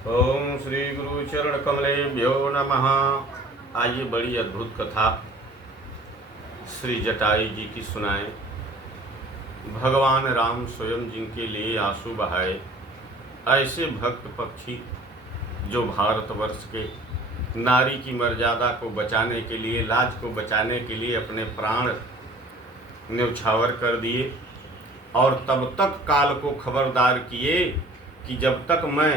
ओम श्री गुरु चरण कमलेभ्यो नमः। आइए बड़ी अद्भुत कथा श्री जटायु जी की सुनाएं। भगवान राम स्वयं जिनके लिए आंसू बहाए, ऐसे भक्त पक्षी जो भारतवर्ष के नारी की मर्यादा को बचाने के लिए, लाज को बचाने के लिए अपने प्राण न्यौछावर कर दिए और तब तक काल को खबरदार किए कि जब तक मैं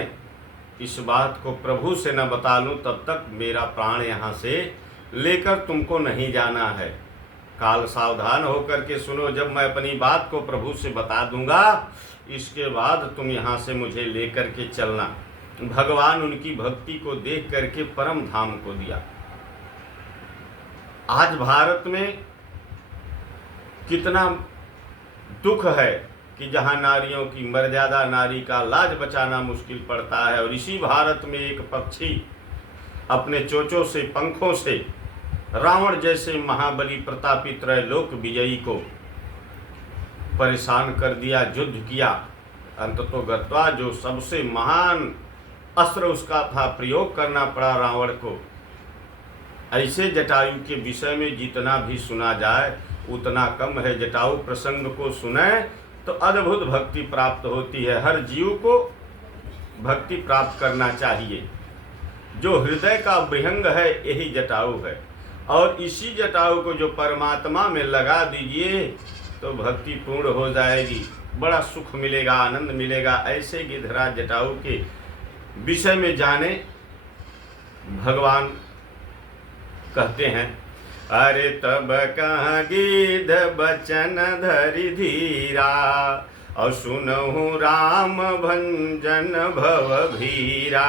इस बात को प्रभु से न बता लूं तब तक मेरा प्राण यहाँ से लेकर तुमको नहीं जाना है। काल सावधान होकर के सुनो, जब मैं अपनी बात को प्रभु से बता दूंगा इसके बाद तुम यहाँ से मुझे लेकर के चलना। भगवान उनकी भक्ति को देख करके परम धाम को दिया। आज भारत में कितना दुख है कि जहाँ नारियों की मर्यादा, नारी का लाज बचाना मुश्किल पड़ता है, और इसी भारत में एक पक्षी अपने चोंचों से, पंखों से रावण जैसे महाबली प्रतापी त्रैलोक विजयी को परेशान कर दिया, युद्ध किया। अंततोगत्वा जो सबसे महान अस्त्र उसका था, प्रयोग करना पड़ा रावण को। ऐसे जटायु के विषय में जितना भी सुना जाए उतना कम है। जटायु प्रसंग को सुने तो अद्भुत भक्ति प्राप्त होती है। हर जीव को भक्ति प्राप्त करना चाहिए। जो हृदय का विहंग है यही जटायु है, और इसी जटायु को जो परमात्मा में लगा दीजिए तो भक्ति पूर्ण हो जाएगी, बड़ा सुख मिलेगा, आनंद मिलेगा। ऐसे गिधराज जटायु के विषय में जाने भगवान कहते हैं, अरे तब कहाँ गिध बचन धरि धीरा, और सुनहु राम भंजन भव भीरा,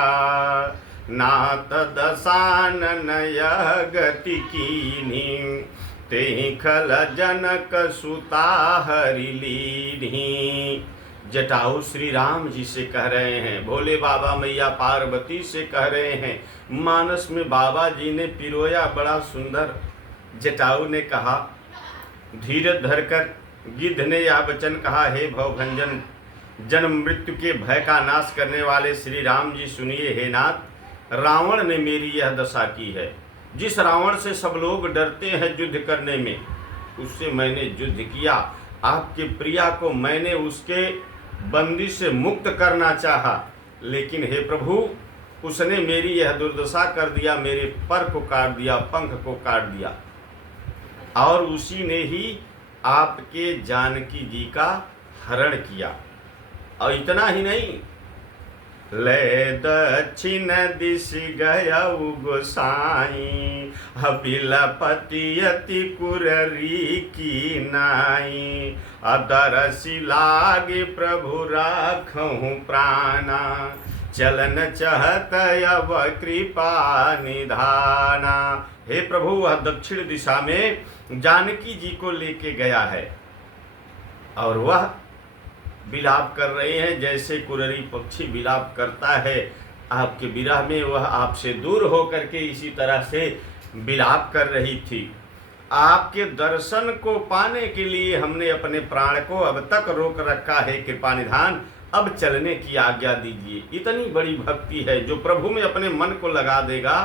नात दशानन यह गति कीन्ही, तेहि खल जनक सुता हरि लीन्ही। जटायु श्री राम जी से कह रहे हैं, भोले बाबा मैया पार्वती से कह रहे हैं। मानस में बाबा जी ने पिरोया बड़ा सुंदर। जटायु ने कहा, धीरज धरकर गिद्ध ने यह वचन कहा, हे भवभंजन, जन्म मृत्यु के भय का नाश करने वाले श्री राम जी सुनिए। हे नाथ, रावण ने मेरी यह दशा की है। जिस रावण से सब लोग डरते हैं युद्ध करने में, उससे मैंने युद्ध किया। आपके प्रिया को मैंने उसके बंदी से मुक्त करना चाहा, लेकिन हे प्रभु उसने मेरी यह दुर्दशा कर दिया, मेरे पर को काट दिया, पंख को काट दिया, और उसी ने ही आपके जानकी जी का हरण किया। और इतना ही नहीं, ले दक्षिण दिश गयउ गोसाई, बिलपति अति कुररी की नाई, अदरसि लागे प्रभु राखहु प्राणा, चलन चहत अब कृपा निधाना। हे प्रभु, वह दक्षिण दिशा में जानकी जी को लेके गया है और वह विलाप कर रहे हैं जैसे कुररी पक्षी विलाप करता है आपके विरह में। वह आपसे दूर होकर के इसी तरह से विलाप कर रही थी। आपके दर्शन को पाने के लिए हमने अपने प्राण को अब तक रोक रखा है, कृपा निधान, अब चलने की आज्ञा दीजिए। इतनी बड़ी भक्ति है। जो प्रभु में अपने मन को लगा देगा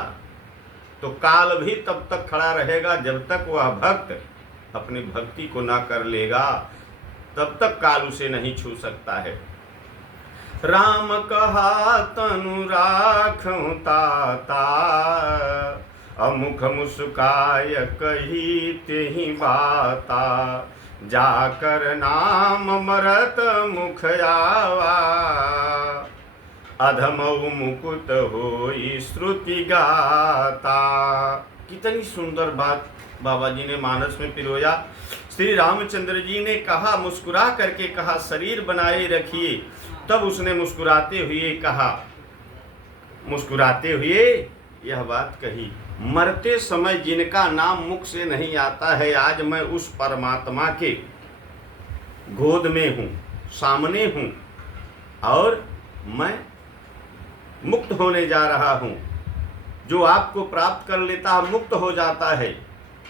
तो काल भी तब तक खड़ा रहेगा जब तक वह भक्त अपनी भक्ति को ना कर लेगा, तब तक काल उसे नहीं छू सकता है। राम कहा तनु राखहु ताता, अमुख मुस्काय कही तेहि बाता, जाकर नाम मरत मुख आवा, अधमऊ मुकुट होई श्रुति गाता। कितनी सुंदर बात बाबा जी ने मानस में पिरोया। श्री रामचंद्र जी ने कहा, मुस्कुरा करके कहा, शरीर बनाए रखिए। तब उसने मुस्कुराते हुए कहा, मुस्कुराते हुए यह बात कही, मरते समय जिनका नाम मुख से नहीं आता है, आज मैं उस परमात्मा के गोद में हूँ, सामने हूँ, और मैं मुक्त होने जा रहा हूँ। जो आपको प्राप्त कर लेता है मुक्त हो जाता है,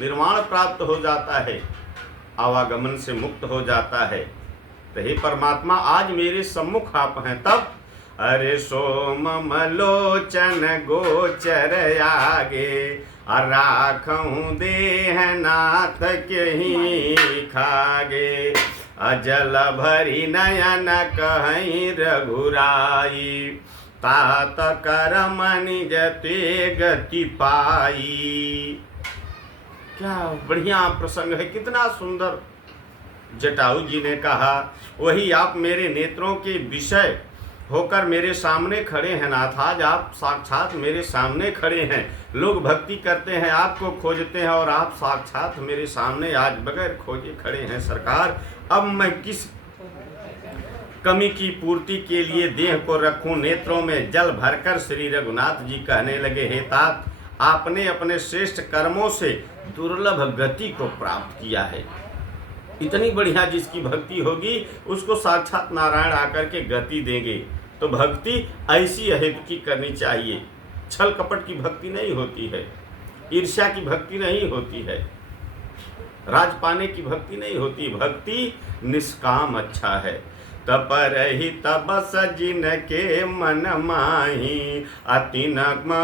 निर्वाण प्राप्त हो जाता है, आवागमन से मुक्त हो जाता है। तो हे परमात्मा, आज मेरे सम्मुख आप हैं। तब अरे सोम मलोचन गोचर आगे, राखूं देह नाथ के ही खागे। अजल भरी नयन कहीं रघुराई, तात करम निज ते गति पाई। क्या बढ़िया प्रसंग है, कितना सुंदर जटायु जी ने कहा। वही आप मेरे नेत्रों के विषय होकर मेरे सामने खड़े हैं नाथ। आज आप साक्षात मेरे सामने खड़े हैं। लोग भक्ति करते हैं, आपको खोजते हैं, और आप साक्षात मेरे सामने आज बगैर खोजे खड़े हैं। सरकार, अब मैं किस कमी की पूर्ति के लिए देह को रखूं नेत्रों में जल भरकर? श्री रघुनाथ जी कहने लगे, हे तात, आपने अपने श्रेष्ठ कर्मों से दुर्लभ गति को प्राप्त किया है। इतनी बढ़िया जिसकी भक्ति होगी उसको साक्षात नारायण आकर के गति देंगे। तो भक्ति ऐसी अहेतु की करनी चाहिए। छल कपट की भक्ति नहीं होती है, ईर्ष्या की भक्ति नहीं होती है, राज पाने की भक्ति नहीं होती। भक्ति निष्काम अच्छा है। तपरहि तबस जिनके मन माही, अति नग्म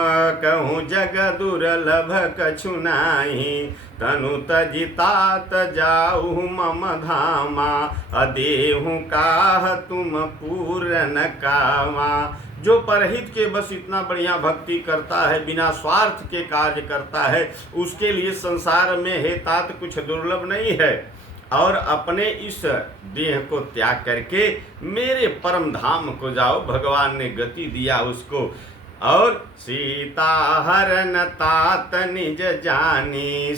कहूँ जग दुर्लभ कछु नाही। तनु तजितात जाऊ मम धामा, अदेहु काह तुम पूरन कामा। जो परहित के बस इतना बढ़िया भक्ति करता है, बिना स्वार्थ के कार्य करता है, उसके लिए संसार में हे तात कुछ दुर्लभ नहीं है। और अपने इस देह को त्याग करके मेरे परम धाम को जाओ। भगवान ने गति दिया उसको। और सीता हरन तात निज जानी,